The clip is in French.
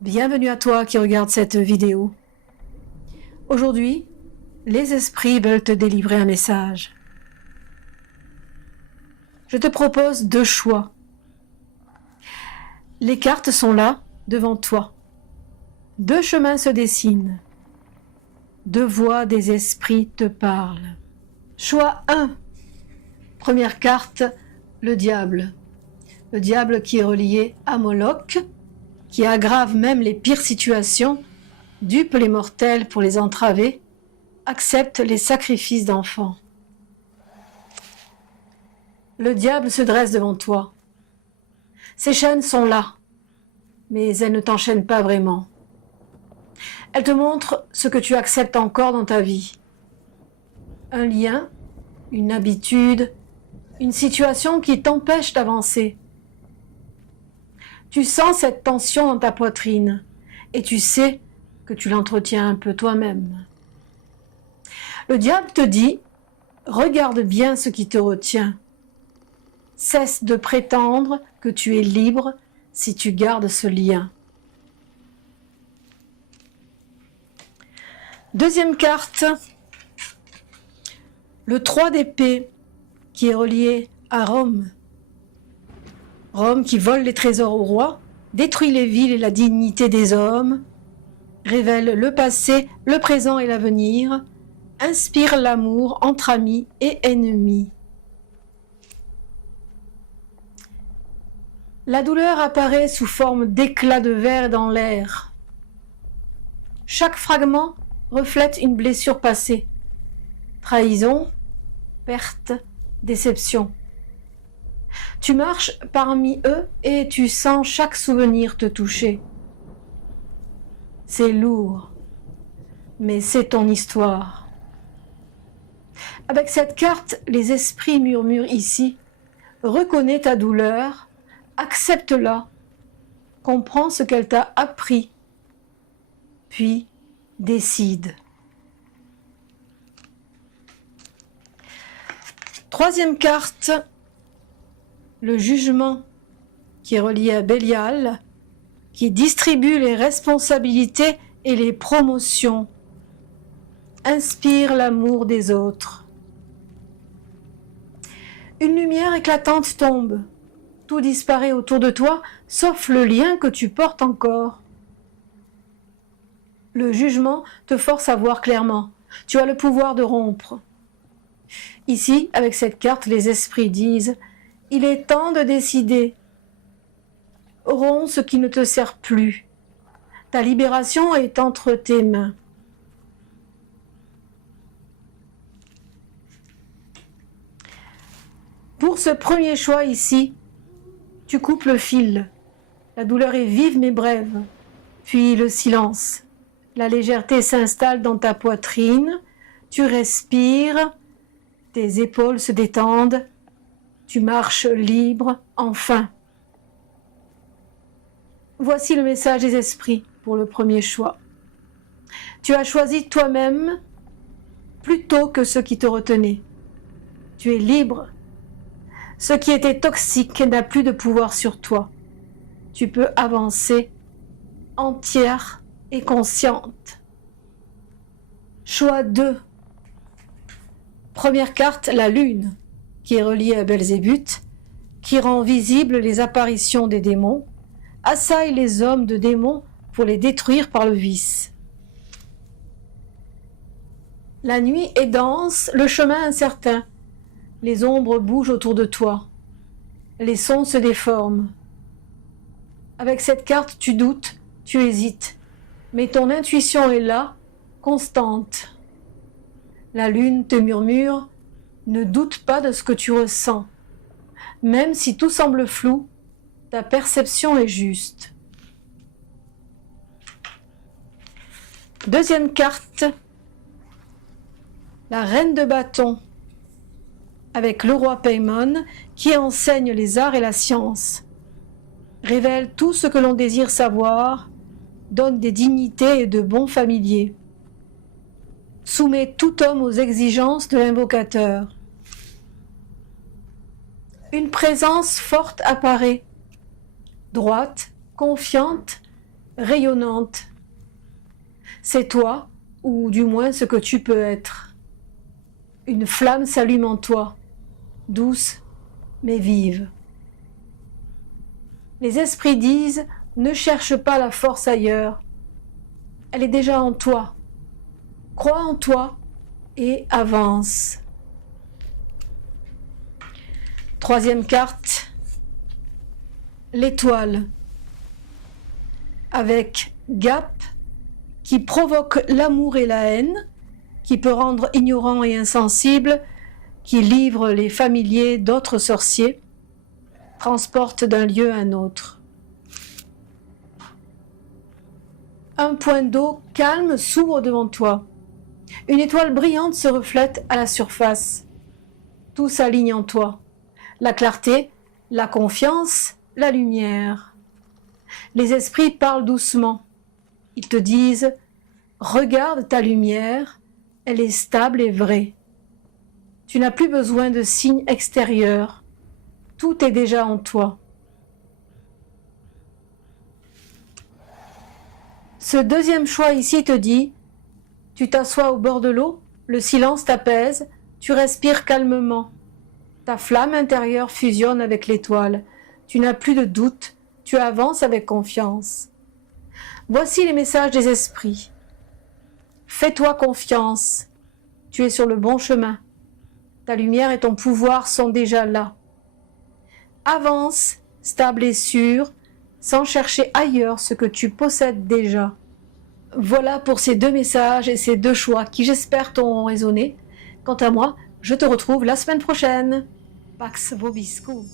Bienvenue à toi qui regarde cette vidéo. Aujourd'hui, les esprits veulent te délivrer un message. Je te propose deux choix. Les cartes sont là, devant toi. Deux chemins se dessinent. Deux voix des esprits te parlent. Choix 1. Première carte, le diable. Le diable qui est relié à Moloch, qui aggrave même les pires situations, dupe les mortels pour les entraver, accepte les sacrifices d'enfants. Le diable se dresse devant toi. Ses chaînes sont là, mais elles ne t'enchaînent pas vraiment. Elles te montrent ce que tu acceptes encore dans ta vie. Un lien, une habitude, une situation qui t'empêche d'avancer. Tu sens cette tension dans ta poitrine et tu sais que tu l'entretiens un peu toi-même. Le diable te dit, regarde bien ce qui te retient. Cesse de prétendre que tu es libre si tu gardes ce lien. Deuxième carte, le 3 d'épée qui est relié à Rome. Rome qui vole les trésors au roi, détruit les villes et la dignité des hommes, révèle le passé, le présent et l'avenir, inspire l'amour entre amis et ennemis. La douleur apparaît sous forme d'éclats de verre dans l'air. Chaque fragment reflète une blessure passée. Trahison, perte, déception. Tu marches parmi eux et tu sens chaque souvenir te toucher. C'est lourd, mais c'est ton histoire. Avec cette carte, les esprits murmurent ici. Reconnais ta douleur, accepte-la, comprends ce qu'elle t'a appris, puis décide. Troisième carte, le jugement qui est relié à Bélial, qui distribue les responsabilités et les promotions, inspire l'amour des autres. Une lumière éclatante tombe, tout disparaît autour de toi, sauf le lien que tu portes encore. Le jugement te force à voir clairement, tu as le pouvoir de rompre. Ici, avec cette carte, les esprits disent « Il est temps de décider. Romps ce qui ne te sert plus. Ta libération est entre tes mains. » Pour ce premier choix ici, tu coupes le fil. La douleur est vive mais brève. Puis le silence. La légèreté s'installe dans ta poitrine. Tu respires. Tes épaules se détendent. Tu marches libre, enfin. Voici le message des esprits pour le premier choix. Tu as choisi toi-même plutôt que ce qui te retenait. Tu es libre. Ce qui était toxique n'a plus de pouvoir sur toi. Tu peux avancer entière et consciente. Choix 2. Première carte, la lune, qui est reliée à Belzébuth, qui rend visibles les apparitions des démons, assaille les hommes de démons pour les détruire par le vice. La nuit est dense, le chemin incertain. Les ombres bougent autour de toi. Les sons se déforment. Avec cette carte, tu doutes, tu hésites. Mais ton intuition est là, constante. La lune te murmure, ne doute pas de ce que tu ressens. Même si tout semble flou, ta perception est juste. Deuxième carte, la reine de bâton, avec le roi Paimon, qui enseigne les arts et la science, révèle tout ce que l'on désire savoir, donne des dignités et de bons familiers, soumet tout homme aux exigences de l'invocateur. Une présence forte apparaît, droite, confiante, rayonnante. C'est toi, ou du moins ce que tu peux être. Une flamme s'allume en toi, douce mais vive. Les esprits disent, ne cherche pas la force ailleurs. Elle est déjà en toi. Crois en toi et avance. Troisième carte, l'étoile, avec Gap, qui provoque l'amour et la haine, qui peut rendre ignorant et insensible, qui livre les familiers d'autres sorciers, transporte d'un lieu à un autre. Un point d'eau calme s'ouvre devant toi. Une étoile brillante se reflète à la surface. Tout s'aligne en toi. La clarté, la confiance, la lumière. Les esprits parlent doucement. Ils te disent « Regarde ta lumière, elle est stable et vraie. Tu n'as plus besoin de signes extérieurs. Tout est déjà en toi. » Ce deuxième choix ici te dit « Tu t'assois au bord de l'eau, le silence t'apaise, tu respires calmement. Ta flamme intérieure fusionne avec l'étoile. Tu n'as plus de doute, tu avances avec confiance. » Voici les messages des esprits. Fais-toi confiance. Tu es sur le bon chemin. Ta lumière et ton pouvoir sont déjà là. Avance, stable et sûr, sans chercher ailleurs ce que tu possèdes déjà. Voilà pour ces deux messages et ces deux choix qui, j'espère, t'ont résonné. Quant à moi, je te retrouve la semaine prochaine. Pax vobiscum.